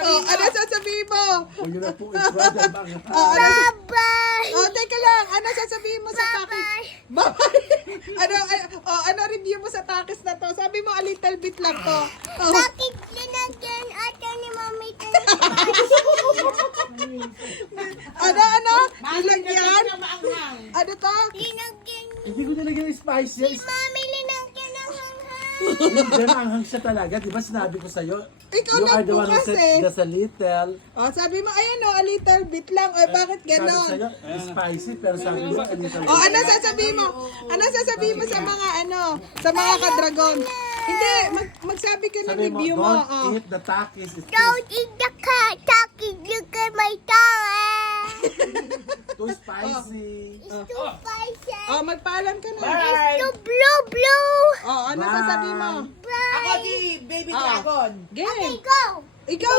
Oh, ano sasabihin mo? Huwag yun na po i-brother bang. Bye-bye! Oh, teka lang. Ano sasabihin mo sa takis? Bye-bye! Ano review mo sa takis na to? Sabi mo, a little bit lang to. Oh. Bakit linagyan ata ni Mami ito ng Ano? Nilagyan? Ano to? Linagyan ni Hindi ko nilagyan yung spicy. Mami, linagyan ng hanghang. Hindi na anghang siya talaga. Di ba sinabi ko sa'yo? Ikaw You are the one who nagbukas said eh. just a little. Oh, sabi mo, ayan o, a little bit lang. O, bakit Sabi ganon? sa'yo, spicy, pero sabi mo, a little O, ano sasabihin mo? Ano sasabihin mo sa mga sa mga ka-dragon? Hindi, magsabi ka ng Sabi mo, review mo. don't Oh. eat the takis. It's Don't eat the cat. Taki, look at my tongue. too spicy. It's too spicy. Oh, magpaalam ka na. It's too blue. Oh, ano sasabihin mo? Bye. Ako di Baby Dragon. Game. Go. Ikaw,